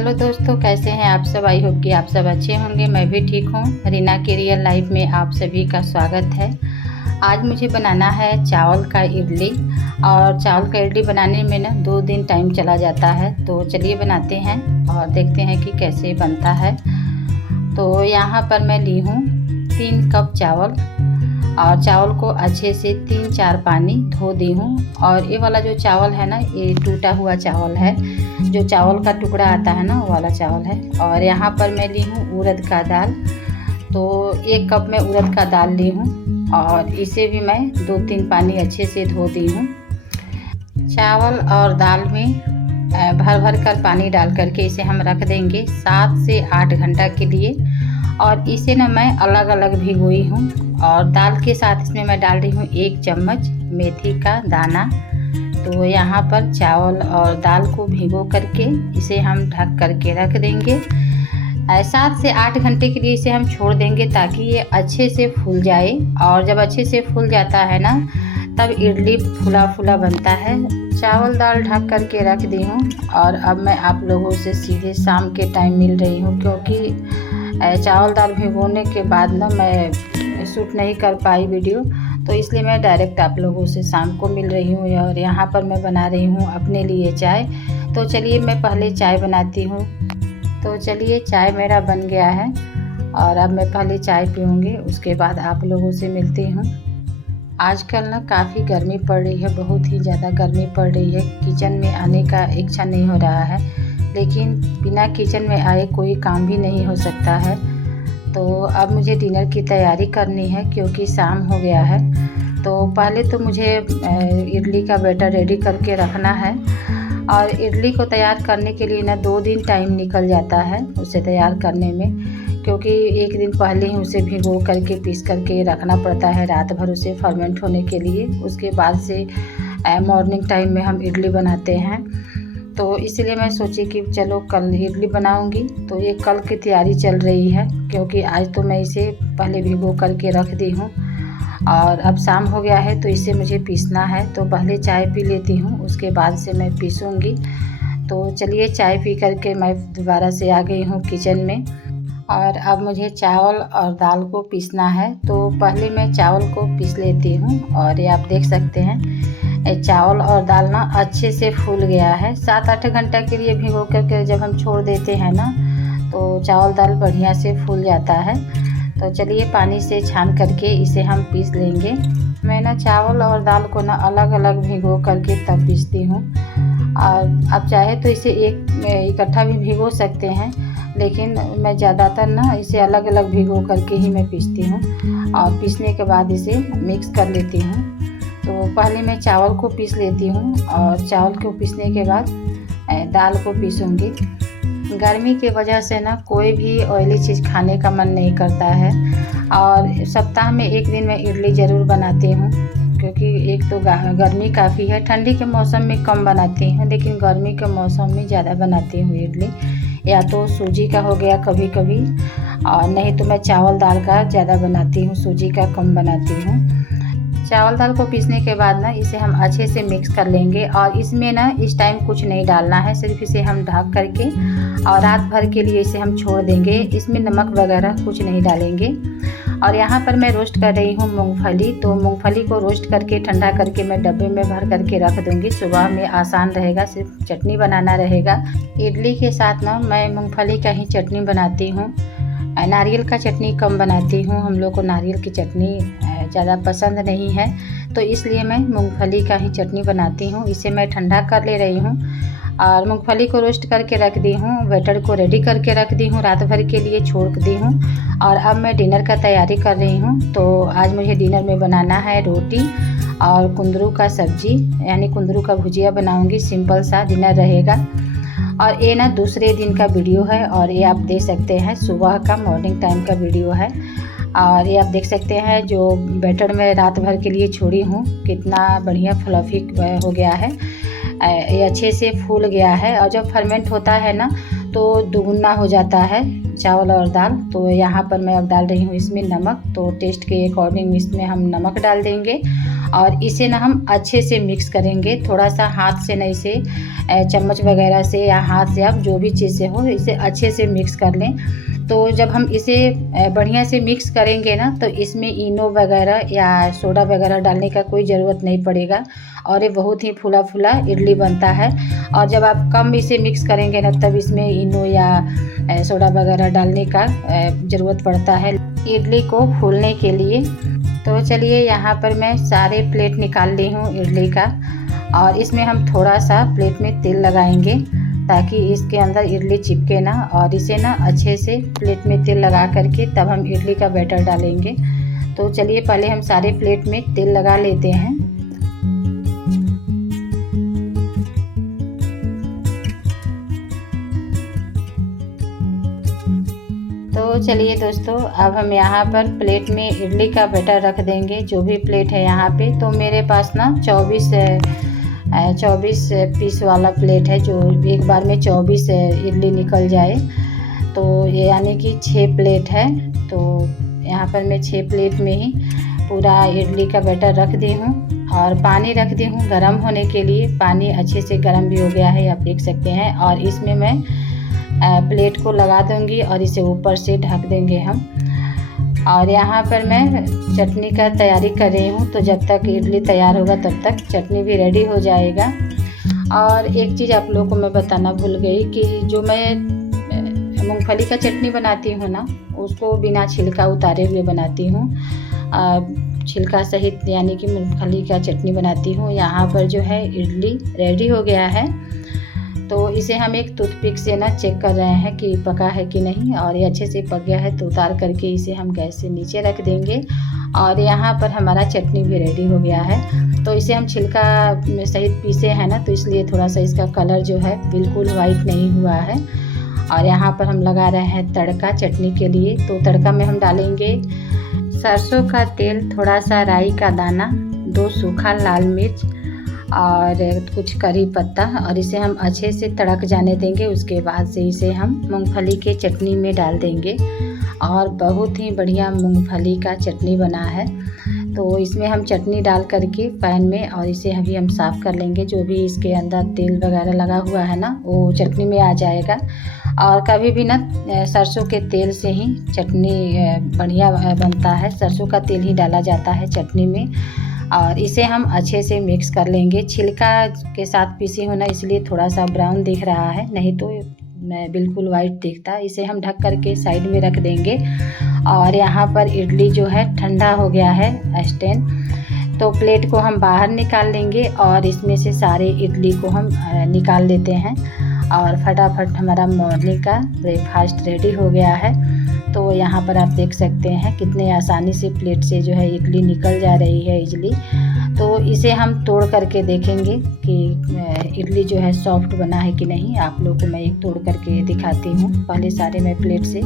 Hello दोस्तों, कैसे हैं आप सब। आई होप कि आप सब अच्छे होंगे। मैं भी ठीक हूँ। रीना की रियल लाइफ में आप सभी का स्वागत है। आज मुझे बनाना है चावल का इडली। और चावल का इडली बनाने में ना 2 दिन टाइम चला जाता है। तो चलिए बनाते हैं और देखते हैं कि कैसे बनता है। तो यहाँ पर मैं ली हूँ 3 कप चावल और चावल को अच्छे से 3-4 पानी धो दी हूँ। और ये वाला जो चावल है ना, ये टूटा हुआ चावल है, जो चावल का टुकड़ा आता है ना, वो वाला चावल है। और यहाँ पर मैं ली हूँ उड़द का दाल। तो 1 कप में उड़द का दाल ली हूँ और इसे भी मैं 2-3 पानी अच्छे से धो दी हूँ। चावल और दाल में भर भर कर पानी डाल करके इसे हम रख देंगे 7 से 8 घंटा के लिए। और इसे ना मैं अलग अलग भिगोई हूँ। और दाल के साथ इसमें मैं डाल रही हूँ 1 चम्मच मेथी का दाना। तो यहाँ पर चावल और दाल को भिगो करके इसे हम ढक करके रख देंगे 7 से 8 घंटे के लिए। इसे हम छोड़ देंगे ताकि ये अच्छे से फूल जाए। और जब अच्छे से फूल जाता है ना, तब इडली फूला फूला बनता है। चावल दाल ढक करके रख दी हूँ। और अब मैं आप लोगों से सीधे शाम के टाइम मिल रही हूँ, क्योंकि चावल दाल भिगोने के बाद ना मैं शूट नहीं कर पाई वीडियो, तो इसलिए मैं डायरेक्ट आप लोगों से शाम को मिल रही हूँ। और यहाँ पर मैं बना रही हूँ अपने लिए चाय। तो चलिए मैं पहले चाय बनाती हूँ। तो चलिए चाय मेरा बन गया है और अब मैं पहले चाय पीऊँगी, उसके बाद आप लोगों से मिलती हूँ। आजकल ना काफ़ी गर्मी पड़ रही है, बहुत ही ज़्यादा गर्मी पड़ रही है। किचन में आने का इच्छा नहीं हो रहा है, लेकिन बिना किचन में आए कोई काम भी नहीं हो सकता है। तो अब मुझे डिनर की तैयारी करनी है, क्योंकि शाम हो गया है। तो पहले तो मुझे इडली का बैटर रेडी करके रखना है। और इडली को तैयार करने के लिए ना 2 दिन टाइम निकल जाता है उसे तैयार करने में, क्योंकि 1 दिन पहले ही उसे भिगो करके पीस करके रखना पड़ता है रात भर उसे फर्मेंट होने के लिए। उसके बाद से मॉर्निंग टाइम में हम इडली बनाते हैं। तो इसलिए मैं सोची कि चलो कल इडली बनाऊंगी। तो ये कल की तैयारी चल रही है, क्योंकि आज तो मैं इसे पहले भिगो करके रख दी हूँ। और अब शाम हो गया है तो इसे मुझे पीसना है। तो पहले चाय पी लेती हूँ, उसके बाद से मैं पीसूँगी। तो चलिए चाय पी करके मैं दोबारा से आ गई हूँ किचन में। और अब मुझे चावल और दाल को पीसना है। तो पहले मैं चावल को पीस लेती हूँ। और ये आप देख सकते हैं चावल और दाल ना अच्छे से फूल गया है। 7-8 घंटा के लिए भिगो करके जब हम छोड़ देते हैं ना, तो चावल दाल बढ़िया से फूल जाता है। तो चलिए पानी से छान करके इसे हम पीस लेंगे। मैं ना चावल और दाल को ना अलग अलग भिगो करके तब पीसती हूँ। और आप चाहे तो इसे इकट्ठा भी भिगो सकते हैं, लेकिन मैं ज़्यादातर ना इसे अलग अलग भिगो करके ही मैं पीसती हूँ। और पीसने के बाद इसे मिक्स कर लेती हूँ। तो पहले मैं चावल को पीस लेती हूँ और चावल को पीसने के बाद दाल को पीसूँगी। गर्मी की वजह से ना कोई भी ऑयली चीज़ खाने का मन नहीं करता है। और सप्ताह में 1 दिन मैं इडली ज़रूर बनाती हूँ, क्योंकि एक तो गर्मी काफ़ी है। ठंडी के मौसम में कम बनाती हूँ, लेकिन गर्मी के मौसम में ज़्यादा बनाती हूँ इडली। या तो सूजी का हो गया कभी कभी, और नहीं तो मैं चावल दाल का ज़्यादा बनाती हूँ, सूजी का कम बनाती हूँ। चावल दाल को पीसने के बाद ना इसे हम अच्छे से मिक्स कर लेंगे। और इसमें ना इस टाइम कुछ नहीं डालना है, सिर्फ इसे हम ढक करके और रात भर के लिए इसे हम छोड़ देंगे। इसमें नमक वगैरह कुछ नहीं डालेंगे। और यहाँ पर मैं रोस्ट कर रही हूँ मूंगफली। तो मूंगफली को रोस्ट करके ठंडा करके मैं डब्बे में भर करके रख दूँगी। सुबह में आसान रहेगा, सिर्फ चटनी बनाना रहेगा। इडली के साथ ना मैं मूंगफली का ही चटनी बनाती हूँ, नारियल का चटनी कम बनाती हूँ। हम लोग को नारियल की चटनी ज़्यादा पसंद नहीं है, तो इसलिए मैं मूंगफली का ही चटनी बनाती हूँ। इसे मैं ठंडा कर ले रही हूँ। और मूंगफली को रोस्ट करके रख दी हूँ, बैटर को रेडी करके रख दी हूँ, रात भर के लिए छोड़ दी हूँ। और अब मैं डिनर का तैयारी कर रही हूँ। तो आज मुझे डिनर में बनाना है रोटी और कुंदरू का सब्जी, यानी कुंदरू का भुजिया बनाऊँगी। सिंपल सा डिनर रहेगा। और ये ना दूसरे दिन का वीडियो है, और ये आप देख सकते हैं सुबह का मॉर्निंग टाइम का वीडियो है। और ये आप देख सकते हैं जो बैटर में रात भर के लिए छोड़ी हूँ, कितना बढ़िया फ्लफी हो गया है। ये अच्छे से फूल गया है। और जब फर्मेंट होता है ना, तो दुगुना हो जाता है चावल और दाल। तो यहाँ पर मैं अब डाल रही हूँ इसमें नमक। तो टेस्ट के अकॉर्डिंग इसमें हम नमक डाल देंगे। और इसे ना हम अच्छे से मिक्स करेंगे। थोड़ा सा हाथ से ना इसे चम्मच वगैरह से या हाथ से, आप जो भी चीज़ से हो, इसे अच्छे से मिक्स कर लें। तो जब हम इसे बढ़िया से मिक्स करेंगे ना, तो इसमें इनो वगैरह या सोडा वगैरह डालने का कोई ज़रूरत नहीं पड़ेगा और ये बहुत ही फूला फूला इडली बनता है। और जब आप कम इसे मिक्स करेंगे ना, तब इसमें इनो या सोडा वगैरह डालने का ज़रूरत पड़ता है इडली को फूलने के लिए। तो चलिए, यहाँ पर मैं सारे प्लेट निकाल ली हूँ इडली का, और इसमें हम थोड़ा सा प्लेट में तेल लगाएंगे ताकि इसके अंदर इडली चिपके ना। और इसे ना अच्छे से प्लेट में तेल लगा करके तब हम इडली का बैटर डालेंगे। तो चलिए, पहले हम सारे प्लेट में तेल लगा लेते हैं। तो चलिए दोस्तों, अब हम यहाँ पर प्लेट में इडली का बैटर रख देंगे, जो भी प्लेट है यहाँ पे। तो मेरे पास ना 24 पीस वाला प्लेट है, जो एक बार में 24 इडली निकल जाए। तो ये यानी कि 6 प्लेट है। तो यहाँ पर मैं 6 प्लेट में ही पूरा इडली का बैटर रख दी हूँ और पानी रख दी हूँ गर्म होने के लिए। पानी अच्छे से गर्म भी हो गया है, आप देख सकते हैं। और इसमें मैं प्लेट को लगा दूंगी और इसे ऊपर से ढक देंगे हम। और यहाँ पर मैं चटनी का तैयारी कर रही हूँ। तो जब तक इडली तैयार होगा तब तक चटनी भी रेडी हो जाएगा। और एक चीज़ आप लोगों को मैं बताना भूल गई कि जो मैं मूंगफली का चटनी बनाती हूँ ना, उसको बिना छिलका उतारे हुए बनाती हूँ, छिलका सहित, यानी कि मूंगफली का चटनी बनाती हूँ। यहाँ पर जो है इडली रेडी हो गया है। तो इसे हम एक टूथपिक से ना चेक कर रहे हैं कि पका है कि नहीं, और ये अच्छे से पक गया है। तो उतार करके इसे हम गैस से नीचे रख देंगे। और यहाँ पर हमारा चटनी भी रेडी हो गया है। तो इसे हम छिलका सहित पीसे हैं ना, तो इसलिए थोड़ा सा इसका कलर जो है बिल्कुल वाइट नहीं हुआ है। और यहाँ पर हम लगा रहे हैं तड़का चटनी के लिए। तो तड़का में हम डालेंगे सरसों का तेल, थोड़ा सा राई का दाना, 2 सूखा लाल मिर्च और कुछ करी पत्ता, और इसे हम अच्छे से तड़क जाने देंगे। उसके बाद से इसे हम मूंगफली के चटनी में डाल देंगे। और बहुत ही बढ़िया मूंगफली का चटनी बना है। तो इसमें हम चटनी डाल करके पैन में, और इसे अभी हम साफ़ कर लेंगे। जो भी इसके अंदर तेल वगैरह लगा हुआ है ना, वो चटनी में आ जाएगा। और कभी भी ना सरसों के तेल से ही चटनी बढ़िया बनता है। सरसों का तेल ही डाला जाता है चटनी में। और इसे हम अच्छे से मिक्स कर लेंगे। छिलका के साथ पीसी हो ना, इसलिए थोड़ा सा ब्राउन दिख रहा है, नहीं तो बिल्कुल वाइट दिखता है। इसे हम ढक करके साइड में रख देंगे। और यहाँ पर इडली जो है ठंडा हो गया है स्टैंड। तो प्लेट को हम बाहर निकाल लेंगे और इसमें से सारे इडली को हम निकाल लेते हैं। और फटाफट हमारा मॉर्निंग का ब्रेकफास्ट रेडी हो गया है। तो यहाँ पर आप देख सकते हैं कितने आसानी से प्लेट से जो है इडली निकल जा रही है इजली। तो इसे हम तोड़ करके देखेंगे कि इडली जो है सॉफ्ट बना है कि नहीं। आप लोगों को मैं एक तोड़ करके दिखाती हूँ। पहले सारे मैं प्लेट से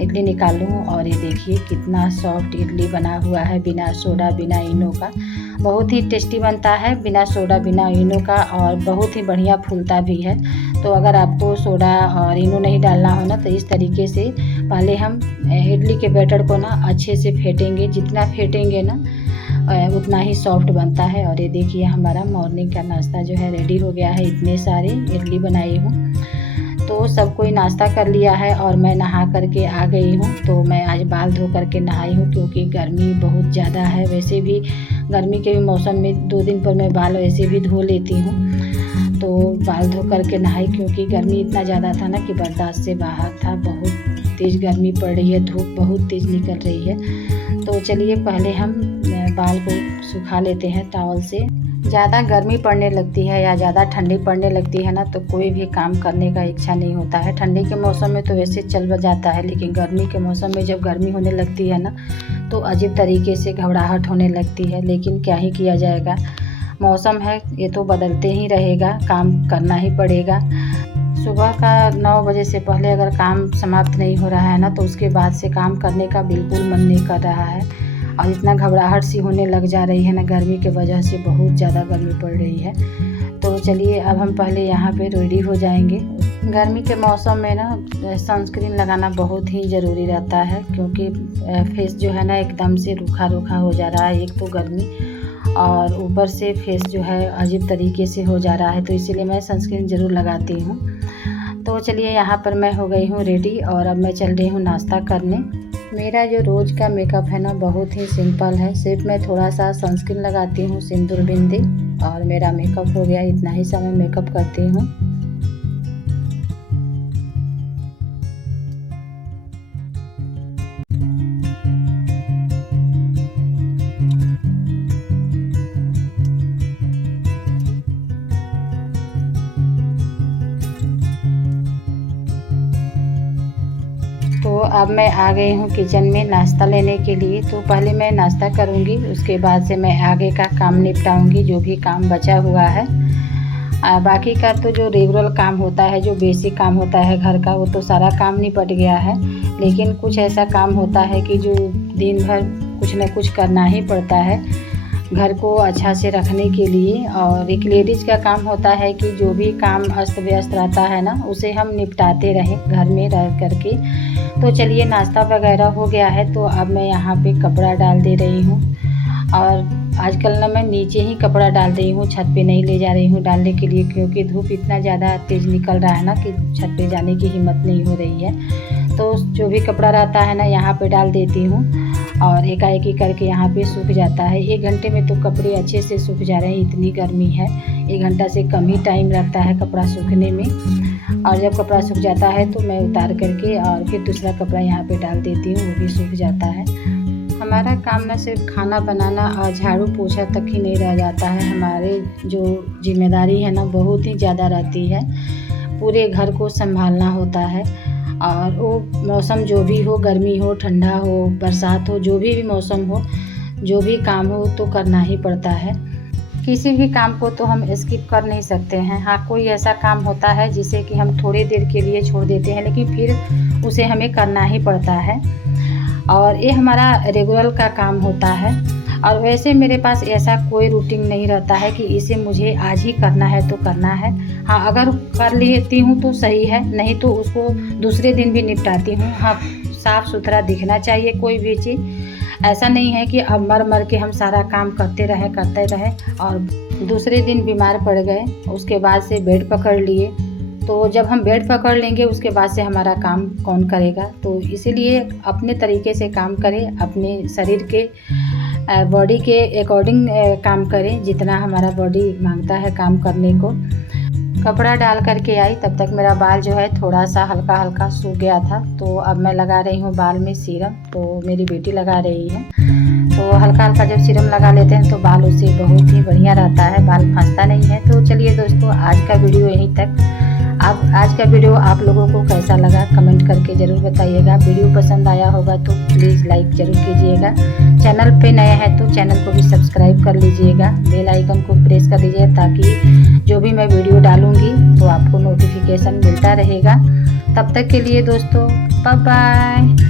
इडली निकालूँ, और ये देखिए कितना सॉफ्ट इडली बना हुआ है, बिना सोडा बिना इनो का। बहुत ही टेस्टी बनता है बिना सोडा बिना इनो का, और बहुत ही बढ़िया फूलता भी है। तो अगर आपको सोडा और इनो नहीं डालना हो ना, तो इस तरीके से पहले हम इडली के बैटर को ना अच्छे से फेंटेंगे। जितना फेंटेंगे ना उतना ही सॉफ्ट बनता है। और ये देखिए हमारा मॉर्निंग का नाश्ता जो है रेडी हो गया है। इतने सारे इडली बनाई हूँ। तो सब कोई नाश्ता कर लिया है और मैं नहा करके आ गई हूँ। तो मैं आज बाल धो करके नहाई हूँ, क्योंकि गर्मी बहुत ज़्यादा है। वैसे भी गर्मी के भी मौसम में 2 दिन पर मैं बाल वैसे भी धो लेती हूँ। तो बाल धो करके नहाई, क्योंकि गर्मी इतना ज़्यादा था ना कि बर्दाश्त से बाहर था। बहुत तेज़ गर्मी पड़ रही है, धूप बहुत तेज़ निकल रही है। तो चलिए पहले हम बाल को सुखा लेते हैं टॉवल से। ज़्यादा गर्मी पड़ने लगती है या ज़्यादा ठंडी पड़ने लगती है ना, तो कोई भी काम करने का इच्छा नहीं होता है। ठंडी के मौसम में तो वैसे चल जाता है, लेकिन गर्मी के मौसम में जब गर्मी होने लगती है ना, तो अजीब तरीके से घबराहट होने लगती है। लेकिन क्या ही किया जाएगा, मौसम है, ये तो बदलते ही रहेगा, काम करना ही पड़ेगा। सुबह का 9 बजे से पहले अगर काम समाप्त नहीं हो रहा है ना, तो उसके बाद से काम करने का बिल्कुल मन नहीं कर रहा है। और इतना घबराहट सी होने लग जा रही है ना, गर्मी के वजह से बहुत ज़्यादा गर्मी पड़ रही है। तो चलिए अब हम पहले यहाँ पे रेडी हो जाएंगे। गर्मी के मौसम में ना सनस्क्रीन लगाना बहुत ही ज़रूरी रहता है, क्योंकि फेस जो है ना एकदम से रूखा रूखा हो जा रहा है। एक तो गर्मी, और ऊपर से फेस जो है अजीब तरीके से हो जा रहा है, तो इसीलिए मैं सनस्क्रीन ज़रूर लगाती हूँ। तो चलिए यहाँ पर मैं हो गई हूँ रेडी और अब मैं चल रही हूँ नाश्ता करने। मेरा जो रोज़ का मेकअप है ना बहुत ही सिंपल है, सिर्फ मैं थोड़ा सा सनस्क्रीन लगाती हूँ, सिंदूर बिंदी, और मेरा मेकअप हो गया। इतना ही समय मेकअप करती हूँ। तो अब मैं आ गई हूँ किचन में नाश्ता लेने के लिए। तो पहले मैं नाश्ता करूँगी, उसके बाद से मैं आगे का काम निपटाऊँगी, जो भी काम बचा हुआ है। बाकी का तो जो रेगुलर काम होता है, जो बेसिक काम होता है घर का, वो तो सारा काम निपट गया है। लेकिन कुछ ऐसा काम होता है कि जो दिन भर कुछ न कुछ करना ही पड़ता है घर को अच्छा से रखने के लिए। और एक लेडीज़ का काम होता है कि जो भी काम अस्त व्यस्त रहता है ना, उसे हम निपटाते रहें घर में रह करके। तो चलिए नाश्ता वगैरह हो गया है, तो अब मैं यहाँ पे कपड़ा डाल दे रही हूँ। और आजकल ना मैं नीचे ही कपड़ा डाल रही हूँ, छत पे नहीं ले जा रही हूँ डालने के लिए, क्योंकि धूप इतना ज़्यादा तेज़ निकल रहा है ना कि छत पे जाने की हिम्मत नहीं हो रही है। तो जो भी कपड़ा रहता है ना यहाँ पे डाल देती हूँ और एकाएकी करके यहाँ पे सूख जाता है। 1 घंटे में तो कपड़े अच्छे से सूख जा रहे हैं, इतनी गर्मी है। 1 घंटा से कम ही टाइम लगता है कपड़ा सूखने में। और जब कपड़ा सूख जाता है तो मैं उतार करके और फिर दूसरा कपड़ा यहाँ पे डाल देती हूँ, वो भी सूख जाता है। हमारा काम न सिर्फ खाना बनाना और झाड़ू पोछा तक ही नहीं रह जाता है, हमारे जो जिम्मेदारी है ना बहुत ही ज़्यादा रहती है। पूरे घर को संभालना होता है, और वो मौसम जो भी हो, गर्मी हो, ठंडा हो, बरसात हो, जो भी मौसम हो, जो भी काम हो तो करना ही पड़ता है। किसी भी काम को तो हम स्किप कर नहीं सकते हैं। हाँ, कोई ऐसा काम होता है जिसे कि हम थोड़ी देर के लिए छोड़ देते हैं, लेकिन फिर उसे हमें करना ही पड़ता है, और ये हमारा रेगुलर का काम होता है। और वैसे मेरे पास ऐसा कोई रूटीन नहीं रहता है कि इसे मुझे आज ही करना है तो करना है। हाँ, अगर कर लेती हूँ तो सही है, नहीं तो उसको दूसरे दिन भी निपटाती हूँ। हाँ, साफ़ सुथरा दिखना चाहिए कोई भी चीज़। ऐसा नहीं है कि अब मर के हम सारा काम करते रहे और दूसरे दिन बीमार पड़ गए, उसके बाद से बेड पकड़ लिए। तो जब हम बेड पकड़ लेंगे उसके बाद से हमारा काम कौन करेगा। तो इसीलिए अपने तरीके से काम करें, अपने शरीर के बॉडी के अकॉर्डिंग काम करें, जितना हमारा बॉडी मांगता है काम करने को। कपड़ा डाल करके आई, तब तक मेरा बाल जो है थोड़ा सा हल्का हल्का सूख गया था। तो अब मैं लगा रही हूँ बाल में सीरम, तो मेरी बेटी लगा रही है। तो हल्का हल्का जब सीरम लगा लेते हैं तो बाल उससे बहुत ही बढ़िया रहता है, बाल फंसता नहीं है। तो चलिए दोस्तों, आज का वीडियो यहीं तक। आज का वीडियो आप लोगों को कैसा लगा कमेंट करके ज़रूर बताइएगा। वीडियो पसंद आया होगा तो प्लीज़ लाइक ज़रूर कीजिएगा। चैनल पे नए हैं तो चैनल को भी सब्सक्राइब कर लीजिएगा, बेल आइकन को प्रेस कर लीजिएगा, ताकि जो भी मैं वीडियो डालूँगी तो आपको नोटिफिकेशन मिलता रहेगा। तब तक के लिए दोस्तों, बाय बाय।